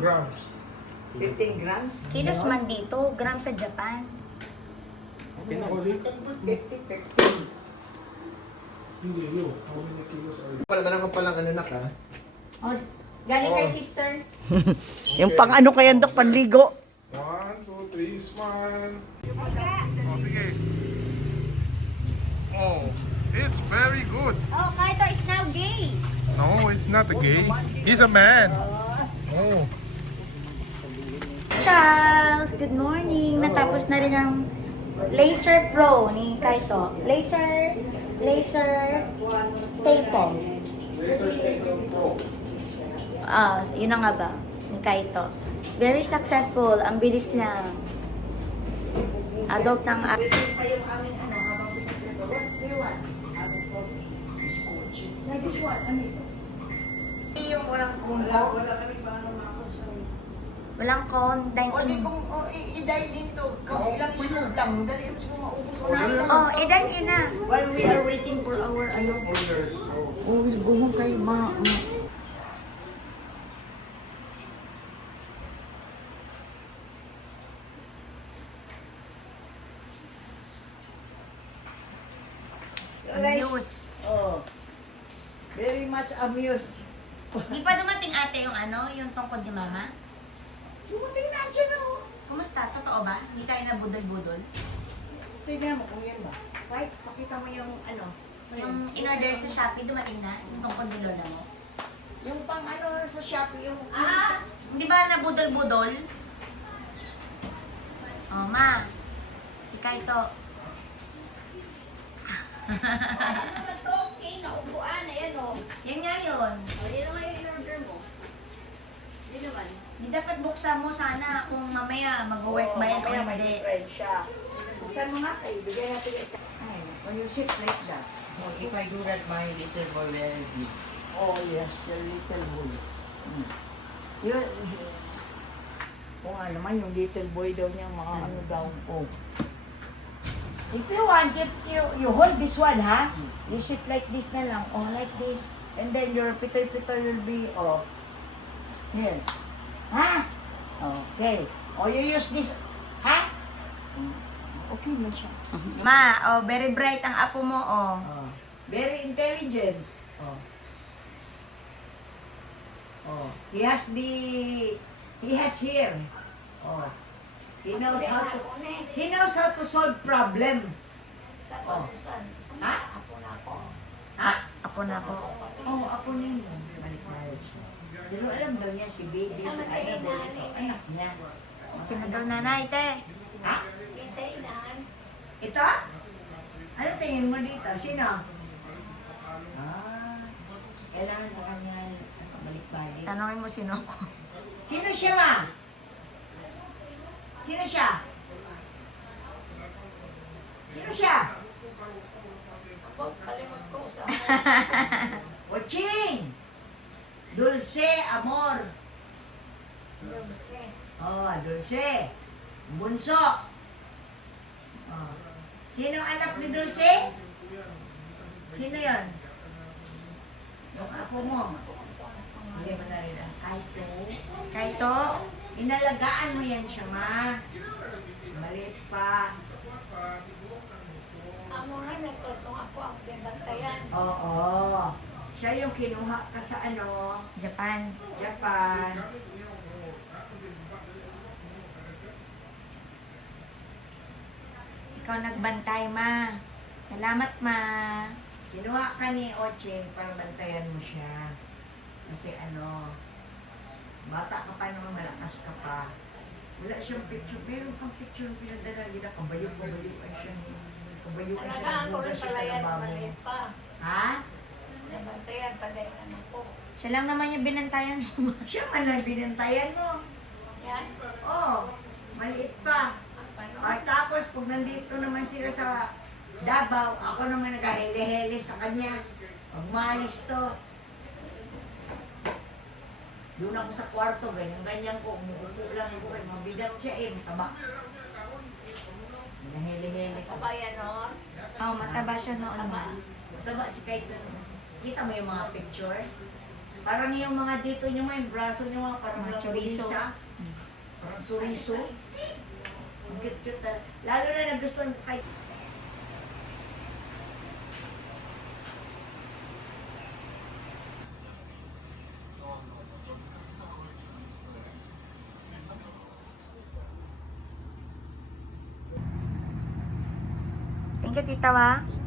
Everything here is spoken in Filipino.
grams. 15 grams? Kilos man dito, gram sa Japan. Pinakalikan ba? 50. Hindi, yo. How many kilos are you? Pala ko palang ano na ka. Oh, galing kay sister. Yung pang ano kaya, Dok, panligo. 1, 2, 3, smile. Oh, sige. Oh, it's very good. Oh, Kaito is now gay. No, it's not a gay. He's a man. Oh. Charles, good morning. Natapos na rin ang Laser Pro ni Kaito. Laser staple. Ah, yun na nga ba? Ni Kaito. Very successful. Ang bilis lang. Adult ng Yung walang kumbo. Wala kami paano makakonsol. walang content. O di kung i-dine dito, ilang scoop lang, dali mo siguro maubos ko na. Oh, idan ina. While we are waiting for our ano. Oh, gumong kay ma. News. Oh. Very much amused. Di pa dumating ate yung ano, yung tungkod ni mama? Dumating na dyan ako. Kumusta? Totoo ba? Hindi tayo na budol-budol? Tingnan mo kung yan ba. Right, pakita mo yung ano. Yung in-order sa Shopee, dumating na? Yung tungkod ni lola mo? Yung pang ano sa Shopee, yung... Ah! Di ba na budol-budol? Oh, ma. Si Kaito. Okay, naupuan. Ayan o. Yan nga yun. O, yun naman yung in-order mo. Yun naman. Di dapat buksan mo sana kung mamaya mag-work ba yan o Mamaya may hindi. friend siya. Saan mo nga kayo? Bigyan natin ito. Ay, when you sit like that. If I do that, my little boy will be. Oh yes, your little boy. Yun. Kung nga naman, yung little boy daw niya, mga ano daw. Oh. If you want it, you hold this one, ha? You sit like this na lang, oh, like this. And then your pitoy-pitoy will be, oh, here. Ha? Okay. Oh, you use this, ha? Okay man siya. Ma, oh, very bright ang apo mo, oh. Oh. Very intelligent. Oh. Oh. He has here. Oh. He knows how to solve problem. Saan Oh. ko, Susan? Ha? Apo na ako. Ha? Apo na po. Oh, ako ninyo. Balik-balik siya. Pero alam daw niya si baby, si ano daw ito, anak niya. Sino daw nanay, te? Ha? Kintainan. Ito? Ano tingin mo dito? Sino? Ah, kailangan sa kanya balik-balik. Tanongin mo sino ko. Sino siya, ma? Sino siya? Sino siya? Huwag kalimot ko sa Oching! Dulce Amor. Dulce. Oh, Dulce. Bunso. Oh. Sino ang anak ni Dulce? Sino yon? Yung apo mo. Hindi mo na rin ang Kaito. Kaito? Inalagaan mo yan siya, ma. Maliit pa. Amo nga, nagtutong ako ang pinbantayan. Oo. Siya yung kinuha ka sa ano, Japan. Japan. Ikaw nagbantay, ma. Salamat, ma. Kinuha ka ni Oching para bantayan mo siya. Kasi ano, bata ka pa naman, malakas ka pa. Wala siyang picture, pero ang picture ng pinadala nila, kabayo-kabayuan siya. Kabayuan siya, Alagaan ko nabuga rin siya pala sa yan, lababo. maliit pa. Ha? Nabantayan pa din ano ko. Siya lang naman yung binantayan mo. Siya man lang binantayan mo. Yan. Oo, maliit pa. Paano? At tapos, pag nandito naman sila sa Davao, ako naman nagahele-hele sa kanya. Pag maalis to, doon ako sa kwarto, ganyan-ganyan ko, umuupo lang ako, mabigat siya mataba. Nahele-hele ko. Kabayan noon. Oh, mataba siya noon, ma. Mataba si Kaito. Kita mo yung mga picture? Parang yung mga dito nyo mga, yung braso nyo mga parang Mga lang chorizo. siya. Parang suriso. Ang cute-cute. Lalo na nagustuhan ko kay... Thank you, Tita Wa.